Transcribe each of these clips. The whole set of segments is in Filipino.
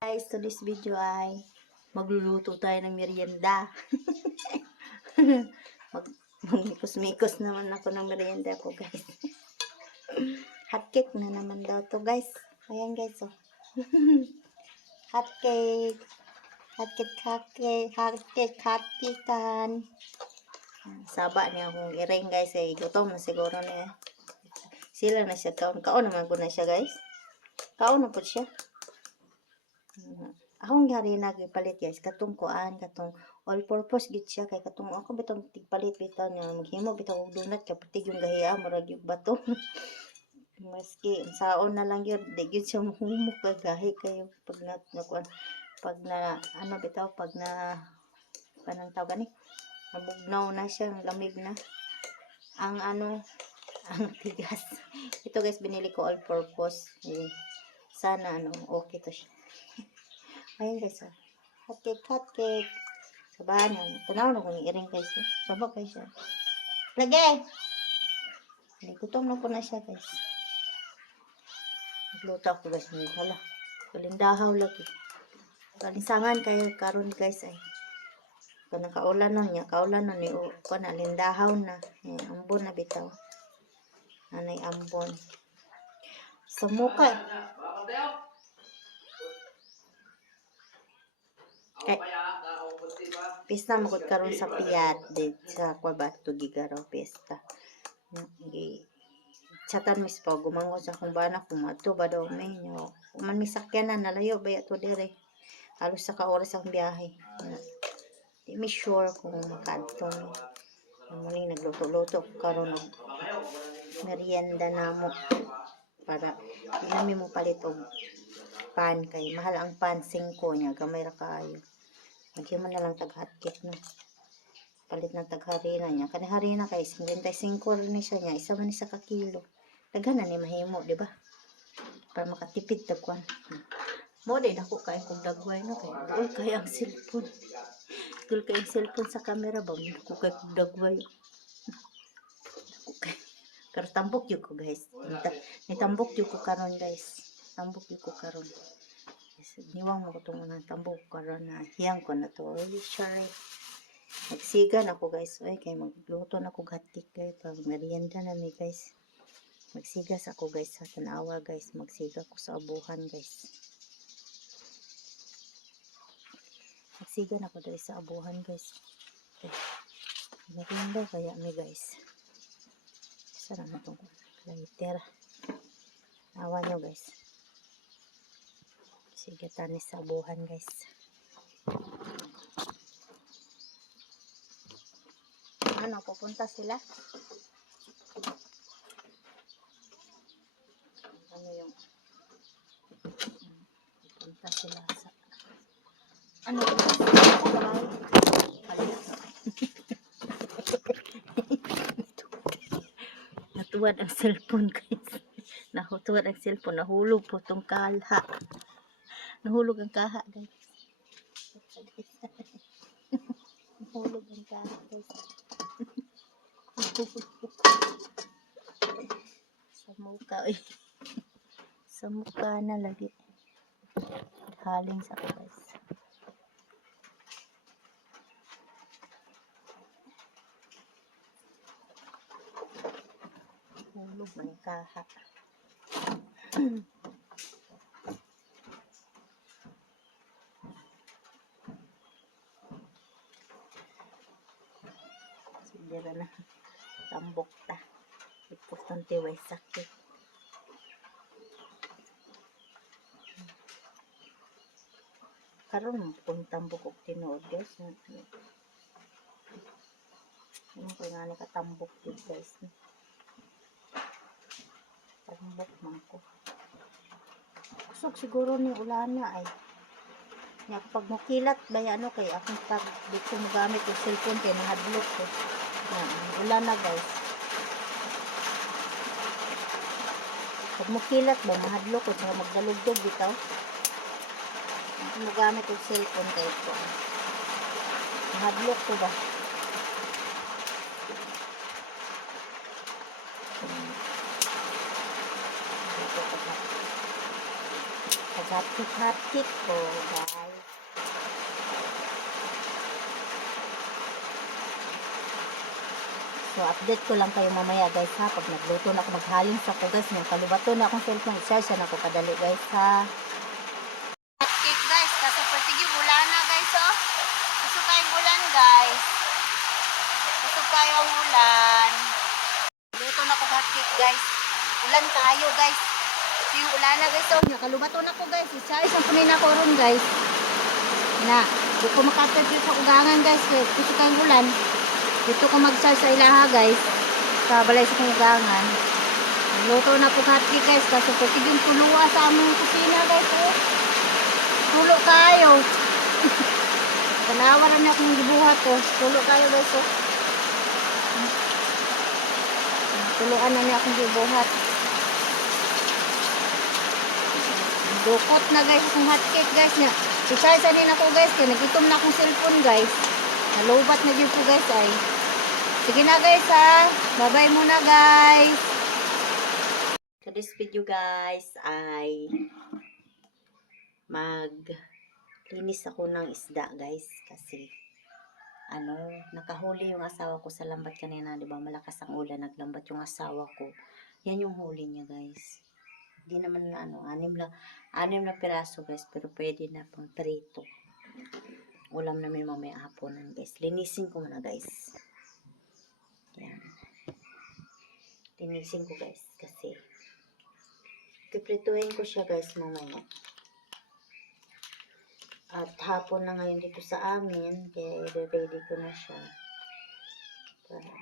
Guys, to this video ay magluluto tayo ng merienda. Magmikos-mikos naman ako ng merienda ko, guys. Hot cake na naman daw to, guys. Ayan, guys, oh. Hot cake. Hot cake, hot cake, hot cake, hot cake kan. Saba niya akong iring, guys. Ay, gutom na siguro niya. Sila na siya kaon. Kaon naman ko na siya, guys. Kaon na po siya. Akong gari nagipalit, guys, katong kuan, katong all purpose gid siya, kay katong ako bitong tigpalit bitaw niya, maghimo bitaw og donut kay putig yung gahiya murag yung bato. Maski saon na lang yun, di gyud siya mahumok kay gahi kayo pag na kuan, pag na ano bitaw, pag na kanang tawag gani, nabugnaw na siya, lamig na ang ano, ang tigas. Ito, guys, binili ko all purpose. Sana ano, okay to siya. Ayan, guys, oh. Hot cake, hot cake. Sabahan yan. Tanaw na kung iring, guys. Oh. Sabak, guys. Oh. Lagi! Gutom na po na siya, guys. Nagluto ko, guys. Hala. Kalindahaw lagi. Kalinsangan kayo karon, guys, ay. Kung nakaulan na niya, kaulan na niyo. Kung nalindahaw na. Ambon na bitaw. Anay ambon. Sa mukha. Okay. Pista makot karon sa piyat din sa Kwabato gigaraw pista. Chatan mis pa gumango sa kung bana kumato ba daw may nyo. Kuman mi sakyanan nalayo baya to dire. Halos sa ka oras ang biyahe. Di mi sure kung makadto mi. Muni nagluto-luto karon og merienda namo para dili mo palit og pan kay mahal ang pan 5 nya gamay ra kaayo. Nagyaman na lang tag-hotcake no. Palit ng tag-harina niya. Kani harina kay 55 rin ni siya niya. Isa man isa ka kilo. Daghan na ni mahimo, di ba? Para makatipid ta kwan. Mo din ako kay kog dagway no kay duol kay ang cellphone. Duol kay ang cellphone sa camera ba ko kay kog dagway. Ako kay kartambok yun ko, guys. Nitambok yun ko karon, guys. Tambok yun ko karon. Niwang mo ko itong unang tambok karon na hiyang ko na to. Ay, sorry. Magsigan ako, guys. Ay, kay magluto na ko hotcake, guys. Pag merienda na ni, guys. Magsigas ako, guys. Sa tanawa, guys. Magsiga ko sa abuhan, guys. Magsigan ako dahil sa abuhan, guys. Okay. Merienda kaya mi, guys. Sarang na itong lighter. Awa nyo, guys. Sige, tanis sa abuhan, guys. Ano, pupunta sila? Ano yung pupunta sila sa ano yung natuwad ang cellphone, guys. Natuwad ang cellphone, nahulog po itong kalha. Nahulog ang kaha, guys. Nahulog ang kaha, guys. Sa mukha, eh. Sa mukha na lagi. Haling sa ko, guys. Nahulog ang kaha. Sigara na tambok ta ipos ng tiway sakit karon kung tambok og tinuod, guys. Ano ko nga nakatambok yun, guys. Tambok man ko kusog siguro ni ulana ay nga pag mukilat baya ano kay akong pag dito magamit yung cellphone kay nahadlok ko. Ulan na, guys. Pag mukilat ba mahadlok ko saka magdalugdog bitaw. Magamit yung cellphone kay ito. Mahadlok ko ba? Hotcake po, guys. So, update ko lang kayo mamaya, guys, ha. Pag nagluto na ako, maghalin sa ko, guys. May kalubato na akong cellphone. I-charge na ako kadali, guys, ha. Hotcake, guys. Kaso pwede wala na, guys, oh. Kaso kayong ulan, guys. Kaso kayong ulan. Luto na ako hotcake, guys. Ulan tayo, guys. Ito yung ulan na, guys, oh. Nakalubato na ko, guys. I-charge ang punin ako ron, guys. Na. Di ko makatapos sa ugangan, guys. Kasi kayong ulan. Dito ko mag-charge sa ilaha, guys. Sa balay sa kugangan. Luto na po hotcake, guys. Kaso pwede yung tuluwa sa aming kusina, guys. Oh. Tulo kayo. Kanawaran na akong gibuhat, oh. Tulo kayo, guys. Oh. Tuluan na niya akong gibuhat. Dukot na, guys, akong hotcake, guys. I-charge na ako, guys. Kaya nagitom na akong cellphone, guys. Nalubat na dyan po, guys, ay. Sige na, guys, ha. Bye-bye muna, guys. So, this video, guys, ay maglinis ako ng isda, guys. Kasi, nakahuli yung asawa ko sa lambat kanina. Diba, malakas ang ulan. Naglambat yung asawa ko. Yan yung huli niya, guys. Hindi naman, anim na piraso, guys. Pero pwede na pang prito. Ulam namin mamaya haponan, guys. Linisin ko muna, guys. Yan. Linisin ko, guys. Kasi piprituhin ko siya, guys, mamaya. At hapon na ngayon dito sa amin. Kaya i-ready ko na siya. Para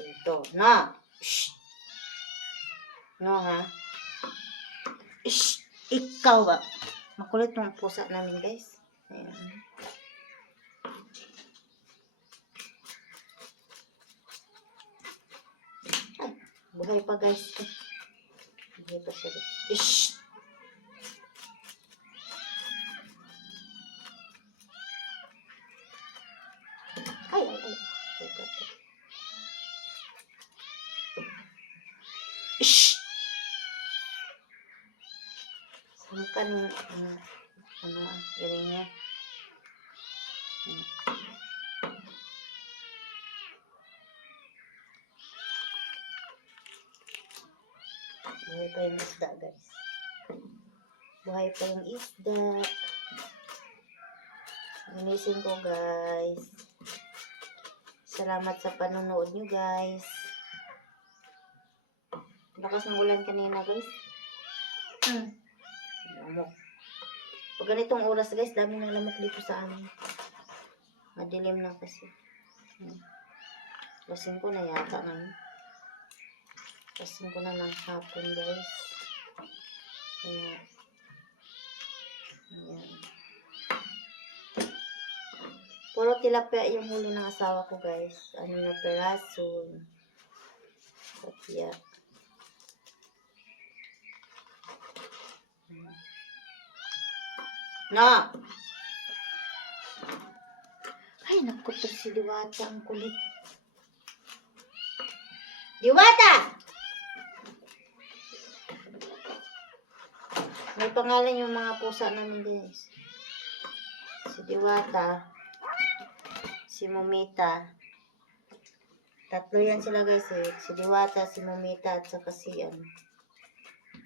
dito. No! Shh! No, ha? Shh! Ikaw ba? Makulit yung pusa namin, guys. Ayan. Ay, buhay pa, guys. Buhay pa siya, guys. Shhh! Ay. Shhh! Sangkan iring niya. Buhay pa yung isda, guys. Buhay pa yung isda. Linisin ko, guys. Salamat sa panonood nyo, guys. Lakas ng ulan kanina, guys. Lamok. Pag ganitong oras, guys, dami ng lamok dito sa amin. Madilim na kasi. Lasing ko na yata ngayon. Lasing ko na ng hapon, guys. Ayan. Puro tilapia yung huli ng asawa ko, guys. Ano na peraso. Tilapia. Na! Ay, naku, si Diwata. Ang kulit. Diwata! May pangalan yung mga pusa namin, guys. Si Diwata. Si Momita. Tatlo yan sila, guys. Si Diwata, si Momita, at saka si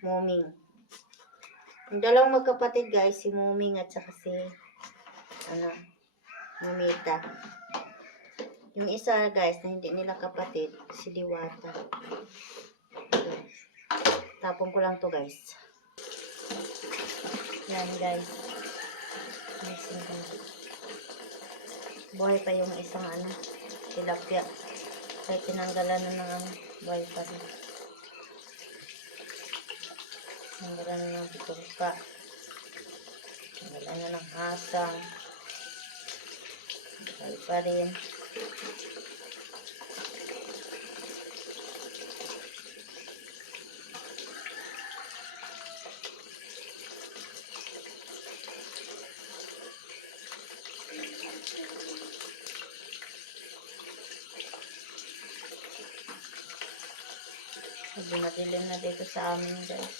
Moming. Yung dalawang magkapatid, guys, si Moming at saka si Momita. Yung isa, guys, na hindi nila kapatid, si Diwata. Yes. Tapon ko lang to, guys. Yan, guys. Buhay pa yung isang tilapia. Kaya tinanggalan na ng buhay pa rin. Tinanggalan na ng piturka. Tinanggalan na ng hasang. Buhay pa rin. Madilim na dito sa amin, guys.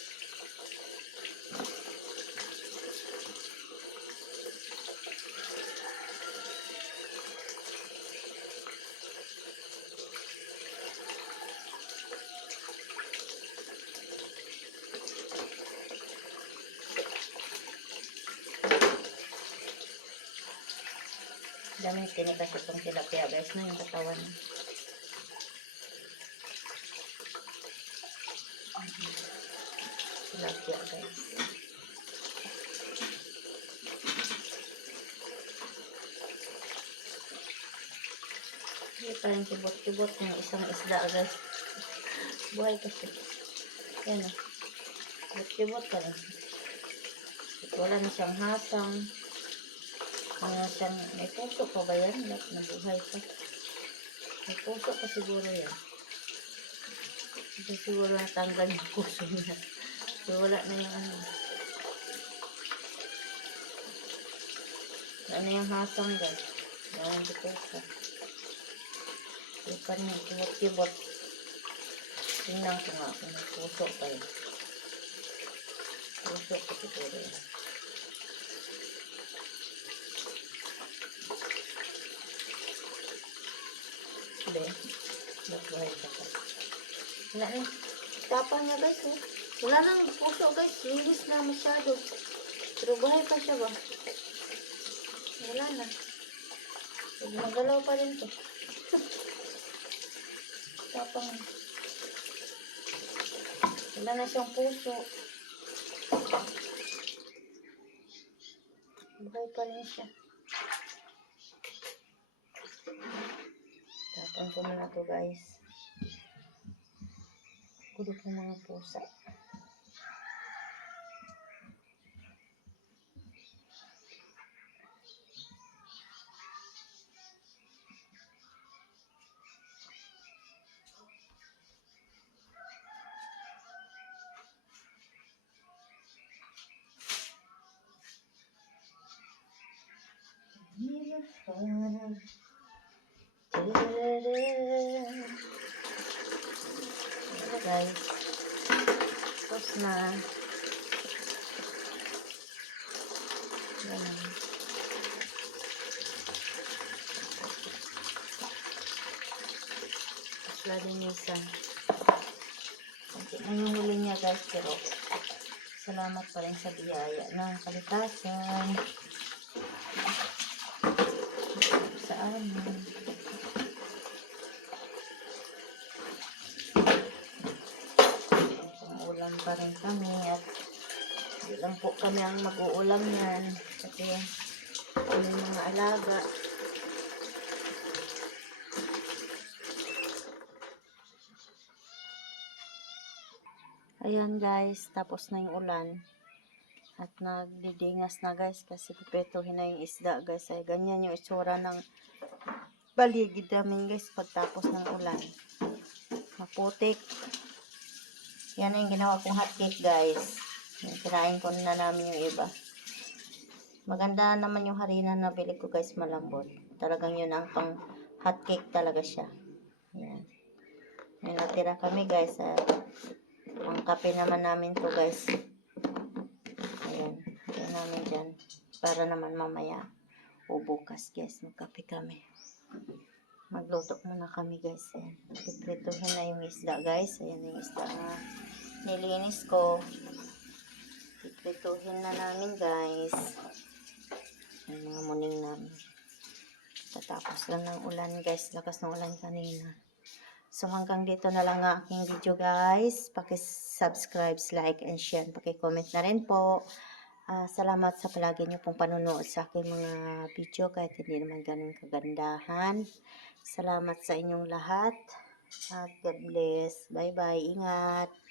Dami tinikas itong tilapia guys na yung katawan. Tilapia guys. Hindi pa rin kibot-kibot yung isang isda guys. Buhay kasi. Yan o. Kibot-kibot pa rin. Wala na siyang hasang. Wala siyang, may puso pa ba yan? Nabuhay pa. May puso pa siguro yan. Hindi siguro natanggal yung puso niya. So wala na yung ano. Wala na yung hasang guys. Wala na yung puso. Hindi pa rin kibot-kibot. Tingnan ko nga kung may puso pa yun. Puso pa siguro yan. Hindi. Nagbuhay pa pa. Wala na. Tapang niya guys. Oh. Wala nang puso guys. Linis na masyado. Pero buhay pa siya ba? Wala na. Magalaw pa rin to. Tapang. Wala na siyang puso. Buhay pa rin siya. Tapang ko muna to guys. Kulot ng mga pusa. Guys, tapos na. Ganun. Tapos lalinisan. Kunti na yung huli niya guys, pero salamat pa rin sa biyaya ng kalikasan sa amin. Ulam pa rin kami at hindi lang po kami ang mag-uulam yan kasi kami mga alaga. Ayan guys, tapos na yung ulan at nagdidingas na guys kasi piprituhin na yung isda guys. Ay ganyan yung itsura ng baligid namin guys pagtapos ng ulan. Maputik. Yan yung ginawa kong hotcake guys. Kinain ko na namin yung iba. Maganda naman yung harina na bili ko guys, malambot. Talagang yun ang pang hotcake talaga siya. Yan. May natira kami guys. Ang kape naman namin to guys. Ayan. Yan namin dyan. Para naman mamaya o bukas guys, magkape kami. Magluto muna kami guys. Ayan. Piprituhin na yung isda guys. Ayan yung isda na nilinis ko. Piprituhin na namin guys. Yung mga muning namin. Tatapos lang ng ulan guys. Lakas ng ulan kanina. So hanggang dito na lang ang aking video guys. Paki-subscribe, like, and share. Paki-comment na rin po. Salamat sa palagi niyo pong panunood sa aking mga video kahit hindi naman ganun kagandahan. Salamat sa inyong lahat. At God bless. Bye bye. Ingat.